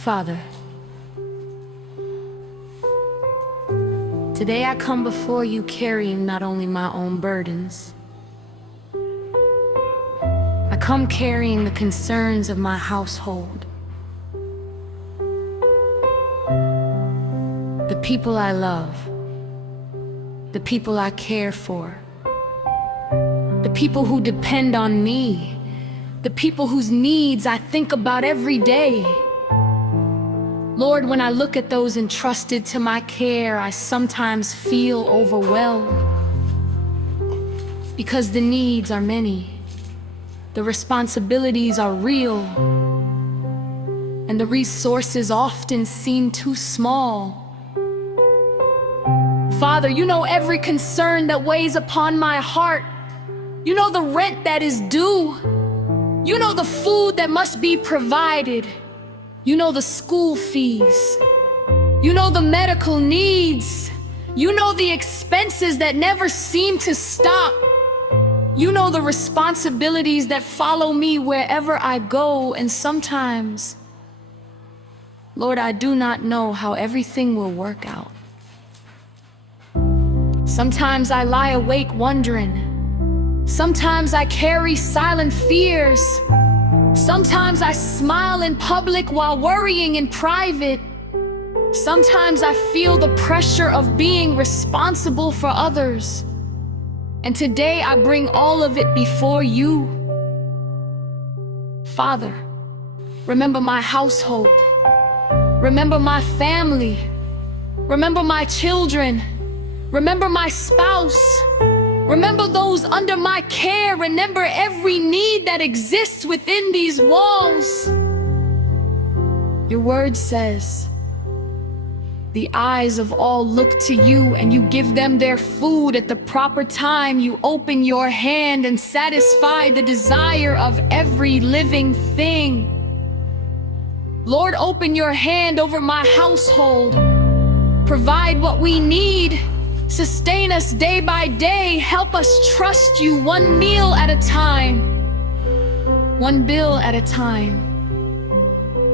Father, today I come before you carrying not only my own burdens, I come carrying the concerns of my household, the people I love, the people I care for, the people who depend on me, the people whose needs I think about every day. Lord, when I look at those entrusted to my care, I sometimes feel overwhelmed because the needs are many, the responsibilities are real, and the resources often seem too small. Father, you know every concern that weighs upon my heart. You know the rent that is due. You know the food that must be provided. You know the school fees. You know the medical needs. You know the expenses that never seem to stop. You know the responsibilities that follow me wherever I go, and sometimes, Lord, I do not know how everything will work out. Sometimes I lie awake wondering. Sometimes I carry silent fears. Sometimes I smile in public while worrying in private. Sometimes I feel the pressure of being responsible for others. And today I bring all of it before you. Father, remember my household. Remember my family. Remember my children. Remember my spouse. Remember those under my care. Remember every need that exists within these walls. Your word says, the eyes of all look to you, and you give them their food at the proper time. You open your hand and satisfy the desire of every living thing. Lord, open your hand over my household. Provide what we need. Sustain us day by day. Help us trust you one meal at a time, one bill at a time,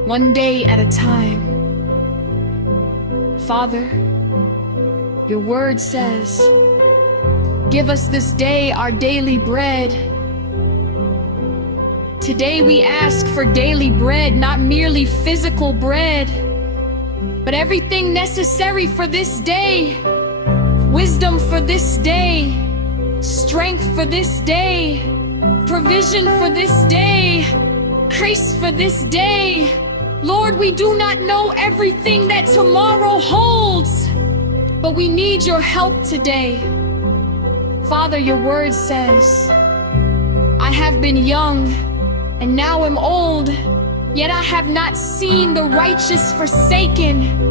one day at a time. Father, your word says, give us this day our daily bread. Today we ask for daily bread, not merely physical bread, but everything necessary for this day. Wisdom for this day, strength for this day, provision for this day, grace for this day. Lord, we do not know everything that tomorrow holds, but we need your help today. Father, your word says, I have been young and now am old, yet I have not seen the righteous forsaken.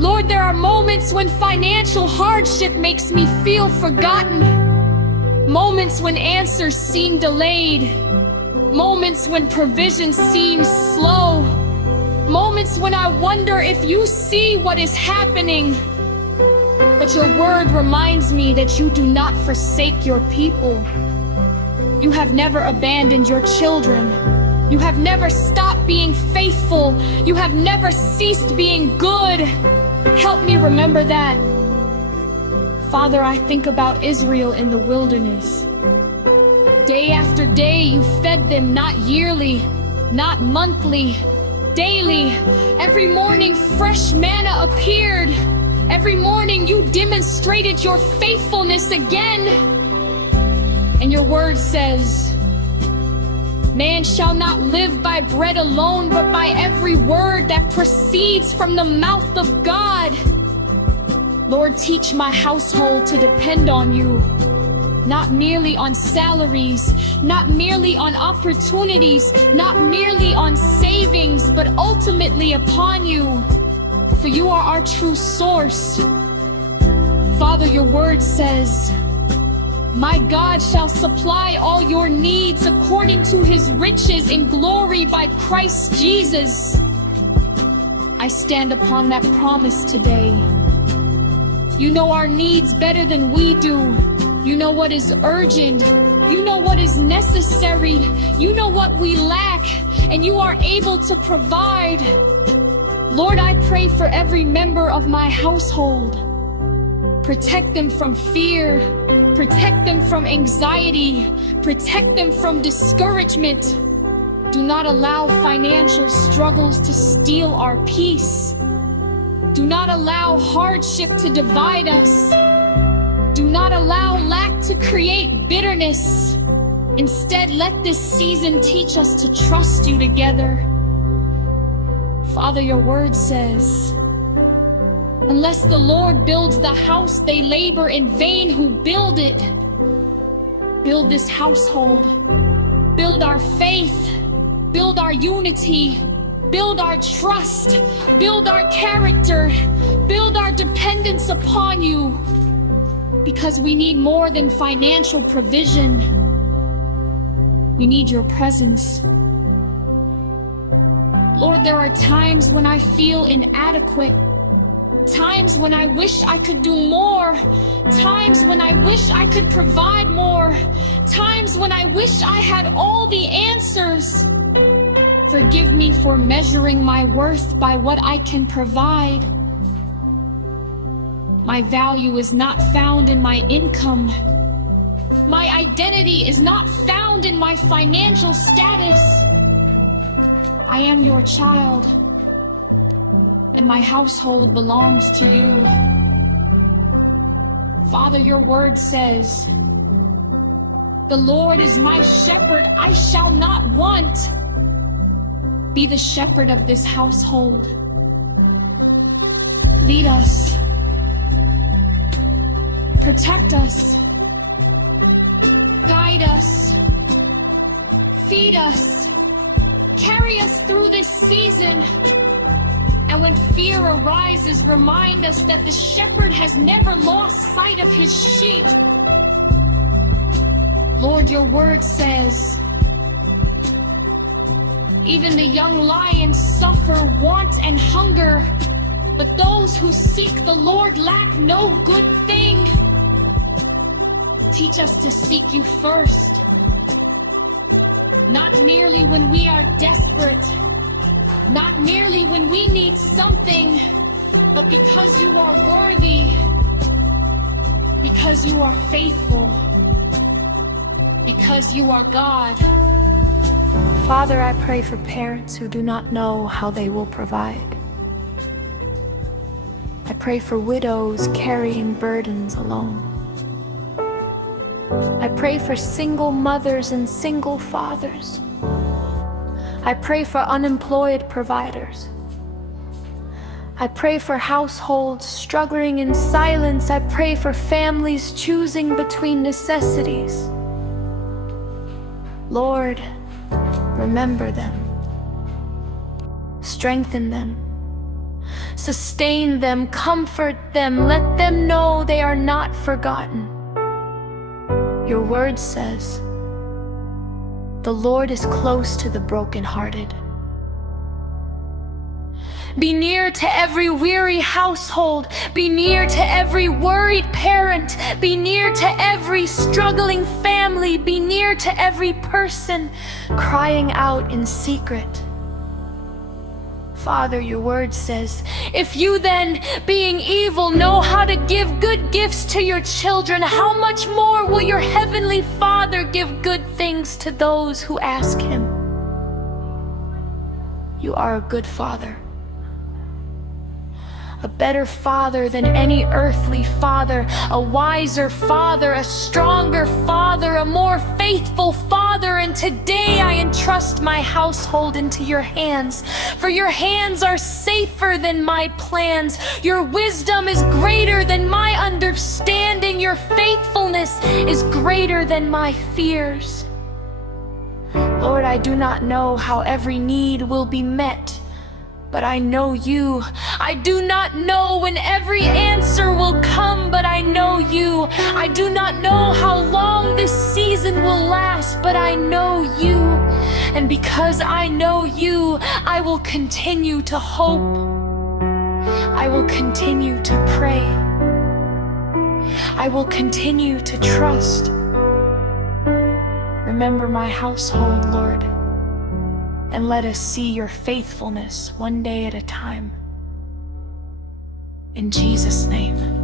Lord, there are moments when financial hardship makes me feel forgotten. Moments when answers seem delayed. Moments when provision seems slow. Moments when I wonder if you see what is happening. But your word reminds me that you do not forsake your people. You have never abandoned your children. You have never stopped being faithful. You have never ceased being good. Help me remember that. Father, I think about Israel in the wilderness. Day after day, you fed them, not yearly, not monthly, daily. Every morning, fresh manna appeared. Every morning, you demonstrated your faithfulness again. And your word says, man shall not live by bread alone, but by every word that proceeds from the mouth of God. Lord, teach my household to depend on you, not merely on salaries, not merely on opportunities, not merely on savings, but ultimately upon you, for you are our true source. Father, your word says, my God shall supply all your needs according to his riches in glory by Christ Jesus. I stand upon that promise today. You know our needs better than we do. You know what is urgent. You know what is necessary. You know what we lack, and you are able to provide. Lord, I pray for every member of my household. Protect them from fear. Protect them from anxiety. Protect them from discouragement. Do not allow financial struggles to steal our peace. Do not allow hardship to divide us. Do not allow lack to create bitterness. Instead, let this season teach us to trust you together. Father, your word says, unless the Lord builds the house, they labor in vain who build it. Build this household. Build our faith. Build our unity. Build our trust. Build our character. Build our dependence upon you. Because we need more than financial provision. We need your presence. Lord, there are times when I feel inadequate. Times when I wish I could do more. Times when I wish I could provide more. Times when I wish I had all the answers. Forgive me for measuring my worth by what I can provide. My value is not found in my income. My identity is not found in my financial status. I am your child, and my household belongs to you. Father, your word says, the Lord is my shepherd, I shall not want. Be the shepherd of this household. Lead us. Protect us. Guide us. Feed us. Carry us through this season. And when fear arises, remind us that the shepherd has never lost sight of his sheep. Lord, your word says, even the young lions suffer want and hunger, but those who seek the Lord lack no good thing. Teach us to seek you first, not merely when we are desperate, not merely when we need something, but because you are worthy, because you are faithful, because you are God. Father, I pray for parents who do not know how they will provide. I pray for widows carrying burdens alone. I pray for single mothers and single fathers. I pray for unemployed providers. I pray for households struggling in silence. I pray for families choosing between necessities. Lord, remember them. Strengthen them. Sustain them. Comfort them. Let them know they are not forgotten. Your word says, the Lord is close to the brokenhearted. Be near to every weary household. Be near to every worried parent. Be near to every struggling family. Be near to every person crying out in secret. Father, your word says, if you then, being evil, know how to give good gifts to your children, how much more will your heavenly Father give good things to those who ask him? You are a good Father. A better Father than any earthly father, a wiser Father, a stronger Father, a more faithful Father. And today I entrust my household into your hands, for your hands are safer than my plans. Your wisdom is greater than my understanding. Your faithfulness is greater than my fears. Lord, I do not know how every need will be met, but I know you. I do not know when every answer will come, but I know you. I do not know how long this season will last, but I know you. And because I know you, I will continue to hope. I will continue to pray. I will continue to trust. Remember my household, Lord. and let us see your faithfulness one day at a time. In Jesus' name.